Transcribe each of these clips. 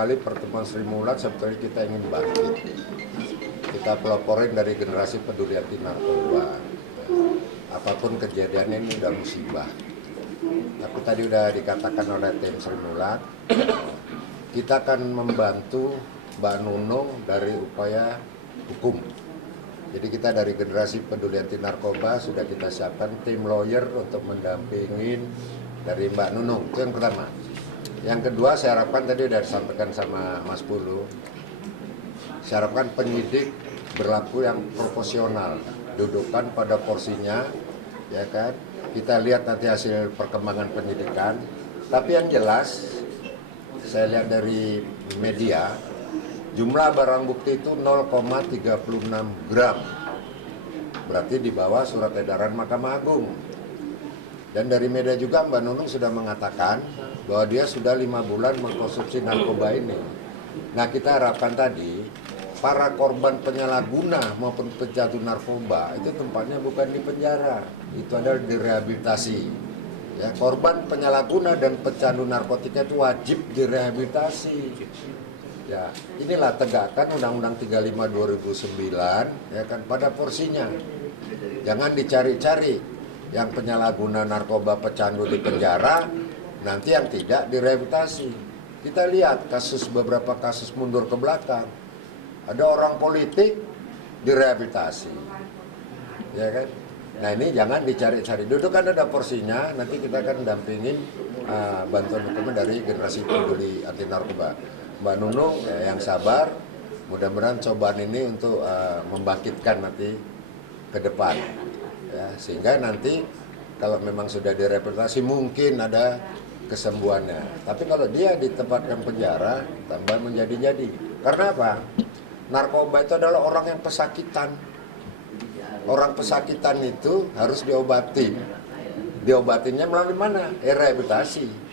kali pertemuan Sri Mulat sebetulnya kita ingin bangkit. Kita peloporin dari generasi peduli anti narkoba. Apapun kejadiannya ini udah musibah. Tapi tadi udah dikatakan oleh tim Sri Mulat, kita akan membantu Mbak Nunung dari upaya hukum. Jadi kita dari generasi peduli anti narkoba sudah kita siapkan tim lawyer untuk mendampingin dari Mbak Nunung. Itu yang pertama. Yang kedua, saya harapkan tadi sudah disampaikan sama Mas Pulu, saya harapkan penyidik berlaku yang proporsional, dudukkan pada porsinya, ya kan. Kita lihat nanti hasil perkembangan penyidikan. Tapi yang jelas, saya lihat dari media, jumlah barang bukti itu 0,36 gram. Berarti di bawah surat edaran Mahkamah Agung. Dan dari media juga Mbak Nunung sudah mengatakan bahwa dia sudah 5 bulan mengkonsumsi narkoba ini. Nah, kita harapkan tadi para korban penyalahguna maupun pecandu narkoba itu tempatnya bukan di penjara, itu adalah direhabilitasi. Ya, korban penyalahguna dan pecandu narkotika itu wajib direhabilitasi. Ya, inilah tegakkan Undang-Undang 35 2009 ya kan pada porsinya. Jangan dicari-cari yang penyalahguna narkoba pecandu di penjara, nanti yang tidak direhabilitasi. Kita lihat beberapa kasus mundur ke belakang. Ada orang politik direhabilitasi. Ya kan? Nah, ini jangan dicari-cari. Duduk kan ada porsinya, nanti kita akan dampingin bantuan hukumnya dari generasi peduli anti narkoba. Mbak Nunung yang sabar, mudah-mudahan cobaan ini untuk membangkitkan nanti ke depan. Ya, sehingga nanti kalau memang sudah direhabilitasi mungkin ada kesembuhannya. Tapi kalau dia ditempatkan penjara, tambah menjadi-jadi. Karena apa? Narkoba itu adalah orang yang pesakitan. Orang pesakitan itu harus diobati. Diobatinnya melalui mana? Rehabilitasi.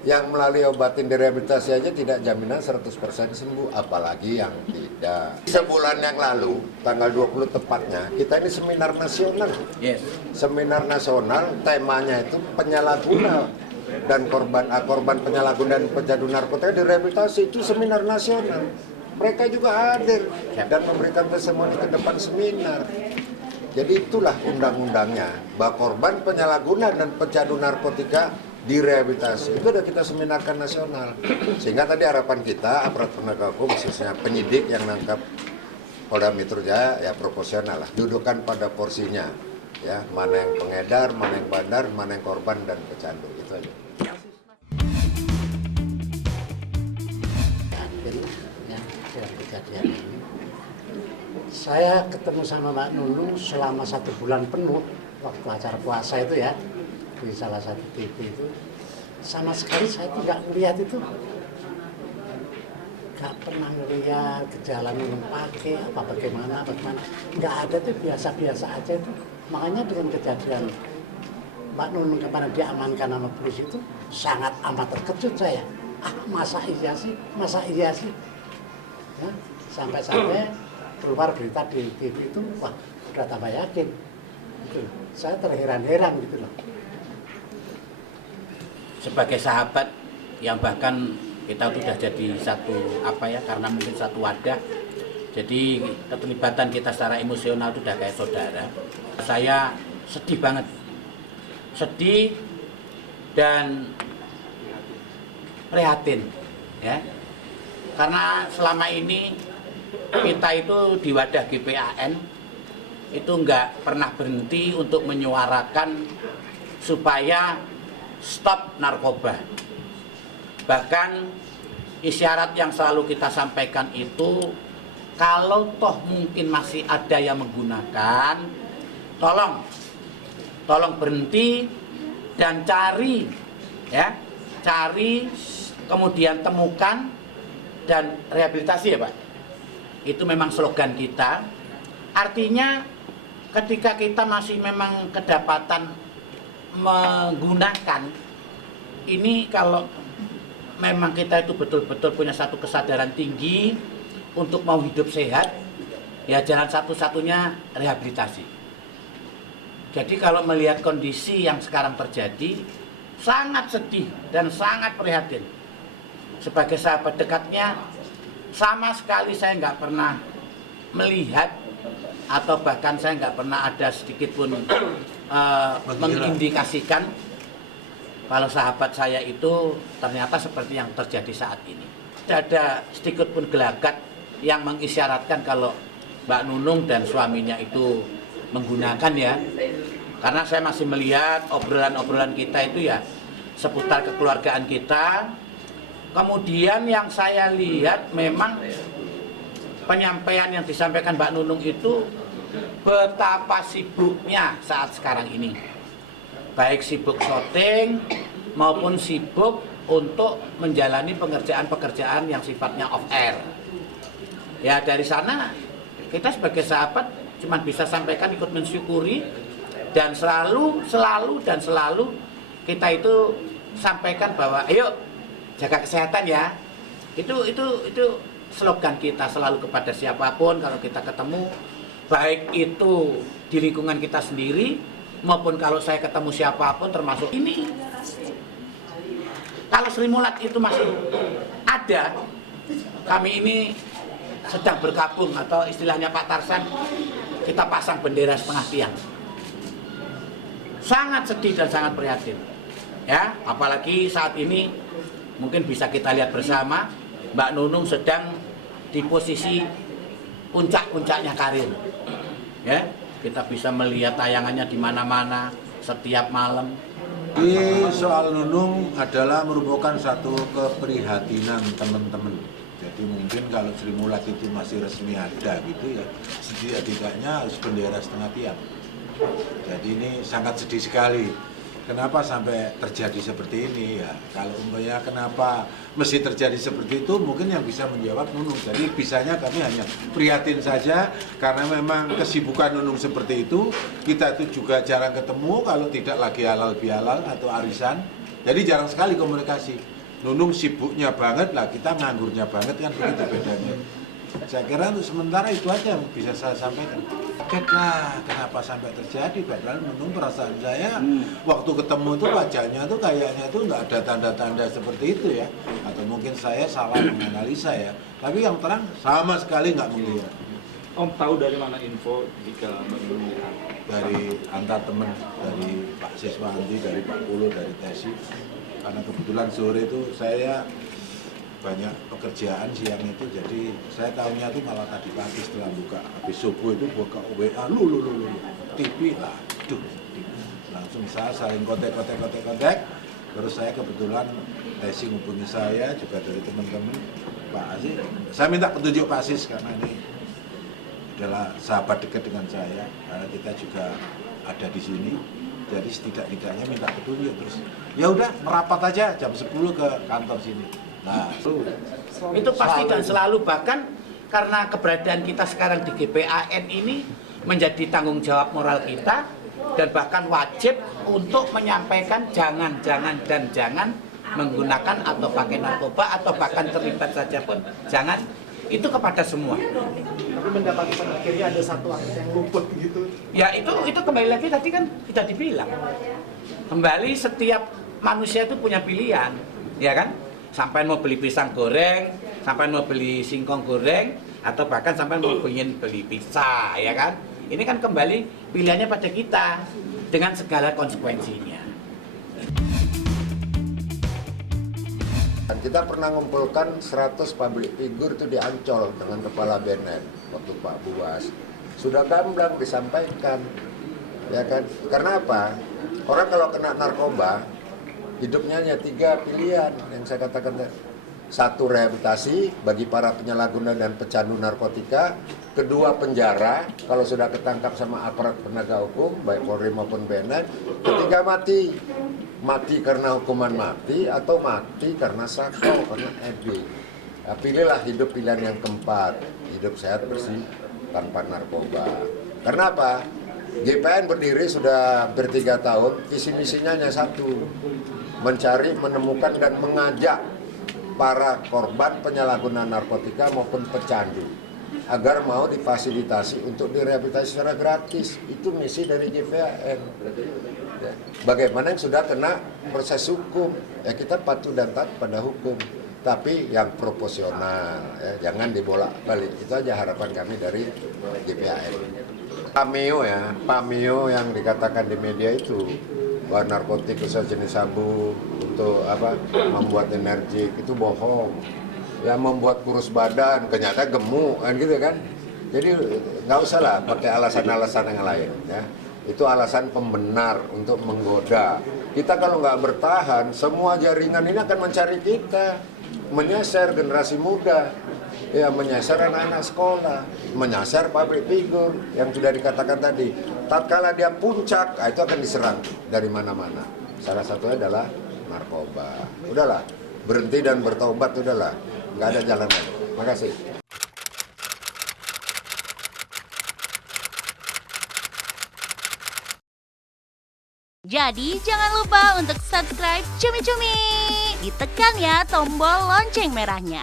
Yang melalui obatin direhabilitasi aja tidak jaminan 100% sembuh, apalagi yang tidak. Sebulan yang lalu, tanggal 20 tepatnya, kita ini seminar nasional. Yes. Seminar nasional, temanya itu penyalahguna dan korban penyalahguna dan pecandu narkotika direhabilitasi. Itu seminar nasional. Mereka juga hadir dan memberikan testimoni ke depan seminar. Jadi itulah undang-undangnya, bahwa korban penyalahguna dan pecandu narkotika direhabilitasi. Itu sudah kita seminarkan nasional. Sehingga tadi harapan kita aparat penegak hukum khususnya penyidik yang nangkap Polda Metro Jaya ya proporsional lah. Dudukkan pada porsinya. Ya, mana yang pengedar, mana yang bandar, mana yang korban dan pecandu. Itu aja. Dalam kejadian ini saya ketemu sama Mbak Nunung selama 1 bulan penuh waktu acara puasa itu ya, di salah satu TV itu. Sama sekali saya tidak melihat itu, nggak pernah melihat gejala minum pakai apa bagaimana, nggak ada tuh, biasa-biasa aja itu. Makanya dengan kejadian Mbak Nunung kemana diamankan sama polisi itu sangat amat terkejut saya. Masa iya sih ya, sampai-sampai keluar berita di TV itu, wah udah tambah yakin gitu. Saya terheran-heran gitu loh. Sebagai sahabat yang bahkan kita sudah jadi satu karena mungkin satu wadah, jadi keterlibatan kita secara emosional itu udah kayak saudara. Saya sedih banget, sedih dan prihatin ya, karena selama ini kita itu di wadah GPAN itu nggak pernah berhenti untuk menyuarakan supaya stop narkoba. Bahkan isyarat yang selalu kita sampaikan itu, kalau toh mungkin masih ada yang menggunakan, tolong berhenti dan cari ya, kemudian temukan dan rehabilitasi ya Pak. Itu memang slogan kita. Artinya ketika kita masih memang kedapatan menggunakan ini, kalau memang kita itu betul-betul punya satu kesadaran tinggi untuk mau hidup sehat, ya jalan satu-satunya rehabilitasi. Jadi kalau melihat kondisi yang sekarang terjadi, sangat sedih dan sangat prihatin. sebagai sahabat dekatnya, sama sekali saya nggak pernah melihat atau bahkan saya nggak pernah ada sedikit pun mengindikasikan kalau sahabat saya itu ternyata seperti yang terjadi saat ini. Tidak ada sedikit pun gelagat yang mengisyaratkan kalau Mbak Nunung dan suaminya itu menggunakan ya. Karena saya masih melihat obrolan-obrolan kita itu ya seputar kekeluargaan kita. Kemudian yang saya lihat memang penyampaian yang disampaikan Mbak Nunung itu betapa sibuknya saat sekarang ini. Baik sibuk syuting maupun sibuk untuk menjalani pekerjaan-pekerjaan yang sifatnya off air. Ya dari sana kita sebagai sahabat cuma bisa sampaikan ikut mensyukuri dan selalu kita itu sampaikan bahwa ayo jaga kesehatan ya. Itu slogan kita selalu kepada siapapun kalau kita ketemu, baik itu di lingkungan kita sendiri maupun kalau saya ketemu siapapun termasuk ini. Kalau Sri Mulat itu masih ada, kami ini sedang bergabung atau istilahnya Pak Tarsan, kita pasang bendera setengah tiang. Sangat sedih dan sangat prihatin. Ya, apalagi saat ini mungkin bisa kita lihat bersama Mbak Nunung sedang di posisi puncak-puncaknya karir. Ya, kita bisa melihat tayangannya di mana-mana setiap malam. Ini soal Nunung adalah merupakan satu keprihatinan teman-teman. Jadi mungkin kalau Sri Mulat itu masih resmi ada gitu ya, setidaknya harus bendera setengah tiang. Jadi ini sangat sedih sekali. Kenapa sampai terjadi seperti ini ya? Kalau umpamanya kenapa mesti terjadi seperti itu, mungkin yang bisa menjawab Nunung. Jadi bisanya kami hanya prihatin saja karena memang kesibukan Nunung seperti itu. Kita itu juga jarang ketemu kalau tidak lagi halal bihalal atau arisan. Jadi jarang sekali komunikasi. Nunung sibuknya banget lah, kita nganggurnya banget kan begitu bedanya. Saya kira untuk sementara itu aja yang bisa saya sampaikan. Kenapa sampai terjadi? Padahal Nunung perasaan saya waktu ketemu itu wajahnya tuh kayaknya tuh nggak ada tanda-tanda seperti itu ya. Atau mungkin saya salah menganalisa ya. Tapi yang terang sama sekali nggak melihat. Om tahu dari mana info jika Nunung Dari antar teman, dari Pak Siswanti, dari Pak Pulu, dari Tesi. Karena kebetulan sore itu saya banyak pekerjaan siang itu, jadi saya tahunya tuh malah tadi pagi setelah buka habis subuh itu buka WA lu TV lah, langsung saya saling kontak, terus saya kebetulan Tesi hubungi saya juga dari teman-teman Pak Aziz, saya minta petunjuk Pak Aziz karena ini adalah sahabat dekat dengan saya, karena kita juga ada di sini. Jadi setidak-tidaknya minta petunjuk, terus ya udah merapat aja jam 10 ke kantor sini. Nah, itu pasti dan selalu, bahkan karena keberadaan kita sekarang di GPAN ini menjadi tanggung jawab moral kita dan bahkan wajib untuk menyampaikan jangan menggunakan atau pakai narkoba atau bahkan terlibat saja pun jangan, itu kepada semua. Tapi mendapatkan akhirnya ada satu akses yang luput gitu. Ya itu kembali lagi tadi kan kita dibilang. Kembali setiap manusia itu punya pilihan, ya kan? Sampai mau beli pisang goreng, sampai mau beli singkong goreng, atau bahkan sampai mau beli pizza, ya kan? Ini kan kembali pilihannya pada kita dengan segala konsekuensinya. Dan kita pernah ngumpulkan 100 public figure itu di Ancol dengan Kepala BNN waktu Pak Buas. Sudah gamblang disampaikan, ya kan? Karena apa? Orang kalau kena narkoba, hidupnya hanya 3 pilihan yang saya katakan. 1, rehabilitasi bagi para penyalahguna dan pecandu narkotika. 2, penjara kalau sudah ketangkap sama aparat penegak hukum, baik Polri maupun BNN. 3, mati. Mati karena hukuman mati atau mati karena sakau, karena EB. Nah, pilihlah hidup pilihan yang keempat, hidup sehat bersih tanpa narkoba. Karena apa? GPN berdiri sudah hampir 3 tahun, visi misinya hanya satu, mencari, menemukan dan mengajak para korban penyalahgunaan narkotika maupun pecandu agar mau difasilitasi untuk direhabilitasi secara gratis. Itu misi dari GPN. Bagaimana yang sudah kena proses hukum, ya kita patuh dan taat pada hukum. tapi yang proporsional, ya, jangan dibolak-balik. Itu aja harapan kami dari GPAM. Pameo yang dikatakan di media itu bahwa narkotik khususnya jenis sabu untuk membuat energik itu bohong. Ya membuat kurus badan, ternyata gemuk kan gitu kan. Jadi nggak usah lah pakai alasan-alasan yang lain. Ya. Itu alasan pembenar untuk menggoda. Kita kalau nggak bertahan, semua jaringan ini akan mencari kita. Menyasar generasi muda, ya menyasar anak-anak sekolah, menyasar public figure yang sudah dikatakan tadi. Tatkala dia puncak, itu akan diserang dari mana-mana. Salah satunya adalah narkoba. Udahlah, berhenti dan bertobat udahlah, nggak ada jalan lain. Makasih. Jadi jangan lupa untuk subscribe Cumi Cumi. Ditekan ya tombol lonceng merahnya.